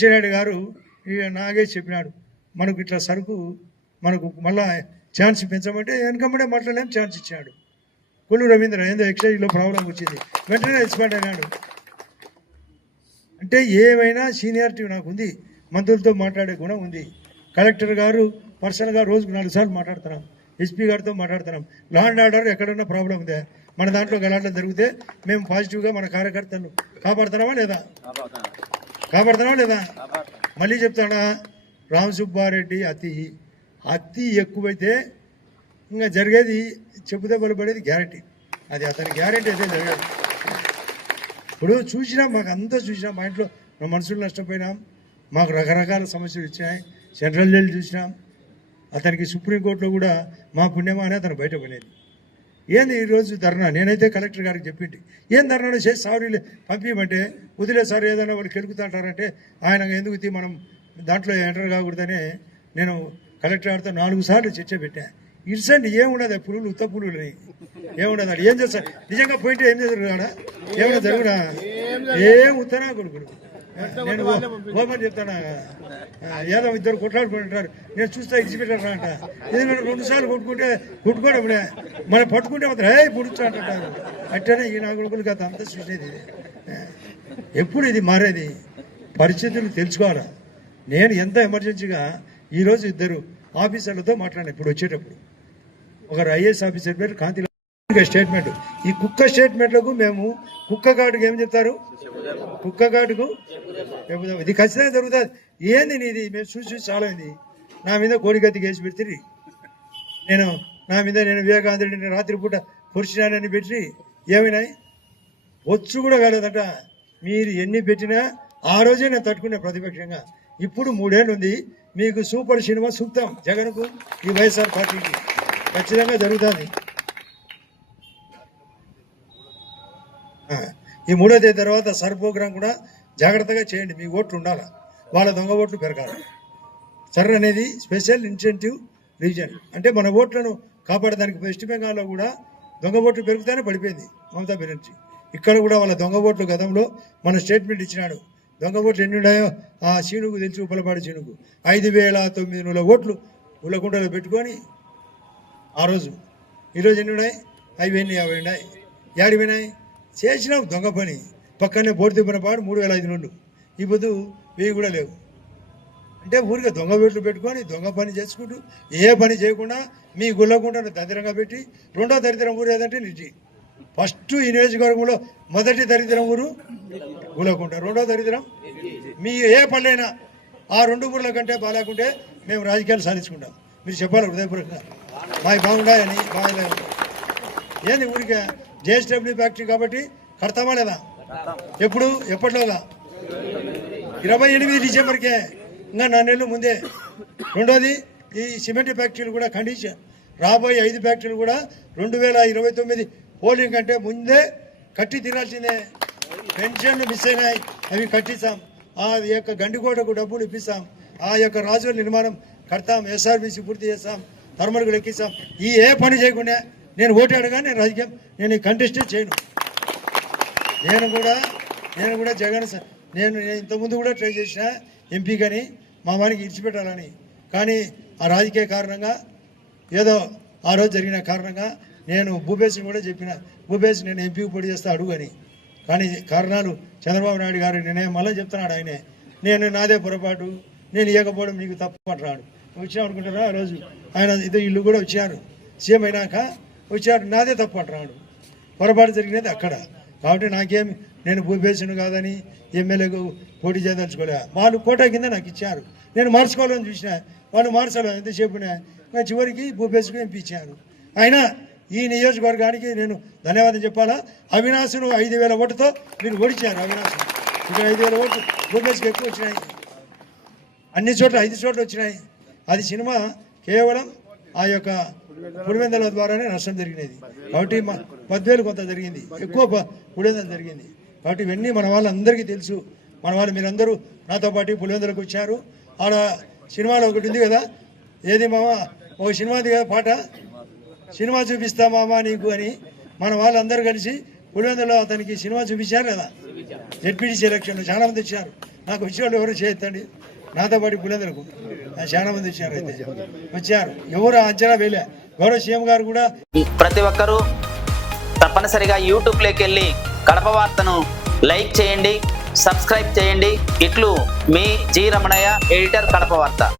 సత్యనారాయణ గారు నాగేష్ చెప్పినాడు, మనకు ఇట్లా సరుకు మనకు మళ్ళా ఛాన్స్ పెంచమంటే వెనకమ్మడే మాట్లాడలేం ఛాన్స్ ఇచ్చాడు. కొల్లు రవీంద్ర ఏందో ఎక్సైజ్లో ప్రాబ్లం వచ్చింది, వెంటనే ఎక్స్పర్ట్ అయినాడు. అంటే ఏమైనా సీనియారిటీ నాకు ఉంది, మంత్రులతో మాట్లాడే గుణం ఉంది. కలెక్టర్ గారు పర్సనల్గా రోజుకు 4 సార్లు మాట్లాడుతున్నాం, ఎస్పీ గారితో మాట్లాడుతున్నాం. లా అండ్ ఆర్డర్ ఎక్కడన్నా ప్రాబ్లం ఉందా, మన దాంట్లో గలాటలు జరిగితే మేము పాజిటివ్గా మన కార్యకర్తలను కాపాడుతున్నామా లేదా? మళ్ళీ చెప్తాడా, రామ్ సుబ్బారెడ్డి అతి ఎక్కువైతే ఇంకా జరిగేది చెప్పుదే బలపడేది గ్యారంటీ, అది అతని గ్యారంటీ అయితే జరగదు. ఇప్పుడు చూసినాం, మాకు అంతా చూసినాం, మా ఇంట్లో మా మనుషులు నష్టపోయినాం, మాకు రకరకాల సమస్యలు ఇచ్చినాయి. సెంట్రల్ జైలు చూసినాం, అతనికి సుప్రీంకోర్టులో కూడా మా పుణ్యమా అని అతను బయటపడేది. ఏంది ఈరోజు ధర్నా? నేనైతే కలెక్టర్ గారికి చెప్పింది, ఏం ధర్నా చేసి సారీ పంపించమంటే వదిలే సార్, ఏదైనా వాళ్ళు కెలుకుతుంటారంటే ఆయన ఎందుకు మనం దాంట్లో ఎంటర్ కాకూడదని నేను కలెక్టర్ గారితో 4 సార్లు చర్చ పెట్టా. ఇర్సండి ఏముండదు, పులులు ఉత్త పులులు ఏముండదు, అది ఏం చేస్తారు నిజంగా పోయింటే ఏం జరుగుతాడా, ఏమన్నా జరుగునా? ఏం ఉత్తనా కొడుకులు. నేను ఓపెన్ చెప్తాను, ఏదో ఇద్దరు కొట్లాడుకుని ఉంటారు, నేను చూస్తా ఇడిచిపెట్టారా అంట. ఎందుకంటే 2 సార్లు కొట్టుకోవడం మనం పట్టుకుంటే మాత్రం పుడుచు అంటారు. అట్టనే ఈ నా కొడుకులకి అంతా చూసేది. ఎప్పుడు ఇది మారేది? పరిస్థితులు తెలుసుకోవాలా. నేను ఎంత ఎమర్జెన్సీగా ఈరోజు 2 ఆఫీసర్లతో మాట్లాడినా. ఇప్పుడు వచ్చేటప్పుడు ఒకరు ఐఏఎస్ ఆఫీసర్ పేరు కాంతి స్టేట్మెంట్, ఈ కుక్క స్టేట్మెంట్లకు మేము కుక్క గార్డుకు ఏం చెప్తారు, కుక్క గార్డుకు ఇది ఖచ్చితంగా జరుగుతుంది. ఏంది నీది? మేము చూసి చాలా అయింది. నా మీద కోడిగత్తి కేసు పెడితే నా మీద నేను వివేకానందుడిని రాత్రిపూట పురుషునానని పెట్టి ఏమైనాయి? వచ్చు కూడా కాలేదట. మీరు ఎన్ని పెట్టినా ఆ రోజే నేను తట్టుకునే ప్రతిపక్షంగా. ఇప్పుడు 3 ఏళ్ళు ఉంది, మీకు సూపర్ సినిమా సూక్తం జగన్కు ఈ వైఎస్ఆర్ పార్టీకి ఖచ్చితంగా జరుగుతుంది. ఈ 3వ తేదీ తర్వాత సర్ ప్రోగ్రాం కూడా జాగ్రత్తగా చేయండి. మీ ఓట్లు ఉండాలి, వాళ్ళ దొంగ ఓట్లు పెరగాలి. సర్ అనేది స్పెషల్ ఇన్సెంటివ్ రీజన్, అంటే మన ఓట్లను కాపాడడానికి. వెస్ట్ బెంగాల్లో కూడా దొంగ ఓట్లు పెరుగుతానే పడిపోయింది మమతా బెనర్జీ. ఇక్కడ కూడా వాళ్ళ దొంగ ఓట్లు గతంలో మన స్టేట్మెంట్ ఇచ్చినాడు. దొంగ ఓట్లు ఎన్ని ఉన్నాయో ఆ సీనుకు తెలిసి, ఉప్పలపాడి సీనుకు 5,900 ఓట్లు ఉల్లకుంటలో పెట్టుకొని ఆ రోజు. ఈరోజు ఎన్ని ఉన్నాయి? 5,050 ఉన్నాయి. ఏడు పోయినాయి? చేసినాం దొంగ పని. పక్కనే బోర్డు తిప్పిన పాడు 3,500. ఇప్పుడు 1000 కూడా లేవు. అంటే ఊరికే దొంగ ఓట్లు పెట్టుకొని దొంగ పని చేసుకుంటూ ఏ పని చేయకుండా మీ గుల్లకుంటను దరిద్రంగా పెట్టి. 2వ దరిద్రం ఊరు ఏదంటే నిజి. ఫస్ట్ ఈ నియోజకవర్గంలో మొదటి దరిద్రం ఊరు గుల్లకుంట, 2వ దరిద్రం మీ ఏ పనులైనా ఆ 2 ఊర్ల కంటే బాగాలేకుంటే మేము రాజకీయాలు సాధించుకుంటాం. మీరు చెప్పాలి హృదయపూర్వకంగా, మాకు బాగుంటాయని. బాగాలేదు ఏంది ఊరికే జేఎస్డబ్ల్యూ ఫ్యాక్టరీ కాబట్టి కడతామా లేదా? ఎప్పటిలోగా 28 డిసెంబర్కే, ఇంకా 4 నెలలు ముందే. 2వది ఈ సిమెంట్ ఫ్యాక్టరీలు కూడా ఖండించాం. రాబోయే 5 ఫ్యాక్టరీలు కూడా 2029 పోలింగ్ కంటే ముందే కట్టి తినాల్సిందే. పెన్షన్లు మిస్ అయినాయి, అవి కట్టిస్తాం. ఆ యొక్క గండికోటకు డబ్బులు ఇప్పిస్తాం. ఆ యొక్క రాజుల నిర్మాణం కడతాం. ఎస్ఆర్బీసీ పూర్తి చేస్తాం, ధర్మలకు లెక్కిస్తాం. ఈ ఏ పని చేయకుండా నేను ఓటాడుగా నేను రాజకీయం నేను కంటెస్టే చేయను. నేను కూడా జగన్ నేను ఇంతకుముందు కూడా ట్రై చేసిన ఎంపీ కానీ మా వారికి ఇడిచిపెట్టాలని. కానీ ఆ రాజకీయ కారణంగా ఏదో ఆ రోజు జరిగిన కారణంగా నేను భూపేశ్ని కూడా చెప్పిన, భూపేశ్ నేను ఎంపీకి పోటీ చేస్తా అడుగు అని. కానీ కారణాలు చంద్రబాబు నాయుడు గారు నిర్ణయం మళ్ళీ చెప్తున్నాడు ఆయనే. నేను నాదే పొరపాటు, నేను ఇవ్వకపోవడం నీకు తప్పు అంటున్నాడు. వచ్చాం అనుకుంటారా ఆ రోజు ఆయన ఇల్లు కూడా వచ్చారు, సీఎం అయినాక వచ్చారు, నాదే తప్పు అంటున్నాడు. పొరపాటు జరిగినది అక్కడ. కాబట్టి నాకేమి, నేను భూపేశను కాదని ఎమ్మెల్యేకు పోటీ చేయదలుచుకోలే. వాళ్ళు కోటా కింద నాకు ఇచ్చారు, నేను మార్చుకోవాలని చూసిన, వాళ్ళు మార్చాలి ఎంతసేపునే. చివరికి భూపేశకు ఎంపీ ఇచ్చారు. అయినా ఈ నియోజకవర్గానికి నేను ధన్యవాదం చెప్పాలా. అవినాశ్ను 5,000 ఓటుతో మీరు ఓడించారు. అవినాశ్ను ఇక్కడ 5,000 ఓట్లు, భూపేశ్కి ఎక్కువ వచ్చినాయి. అన్ని చోట్ల 5 చోట్ల వచ్చినాయి. అది సినిమా కేవలం ఆ యొక్క పులివెందుల ద్వారానే నష్టం జరిగినది. కాబట్టి 10,000 కొంత జరిగింది, ఎక్కువ పులివెందులు జరిగింది. కాబట్టి ఇవన్నీ మన వాళ్ళందరికీ తెలుసు. మన వాళ్ళు మీరందరూ నాతో పాటు పులివెందులకు వచ్చారు. ఆడ సినిమాలో ఒకటి ఉంది కదా, ఏది మామ, ఒక సినిమాది కదా పాట, సినిమా చూపిస్తా మామా నీకు అని. మన వాళ్ళందరూ కలిసి పులివెందులో అతనికి సినిమా చూపించారు కదా. జెడ్పీటీసీ ఎలక్షన్లో చాలా మంది వచ్చారు. నాకు వచ్చేవాళ్ళు ఎవరు చేయొద్దండి, నాతో పాటు పులేందరకు చాలా మంది వచ్చారు, అయితే వచ్చారు, ఎవరు అంచనా వేయలే. గౌరవ సీఎం గారు కూడా ప్రతి ఒక్కరూ తప్పనిసరిగా యూట్యూబ్లోకి వెళ్ళి కడప వార్తను లైక్ చేయండి, సబ్స్క్రైబ్ చేయండి. ఇట్లు మీ జి రమణయ్య, ఎడిటర్, కడప వార్త.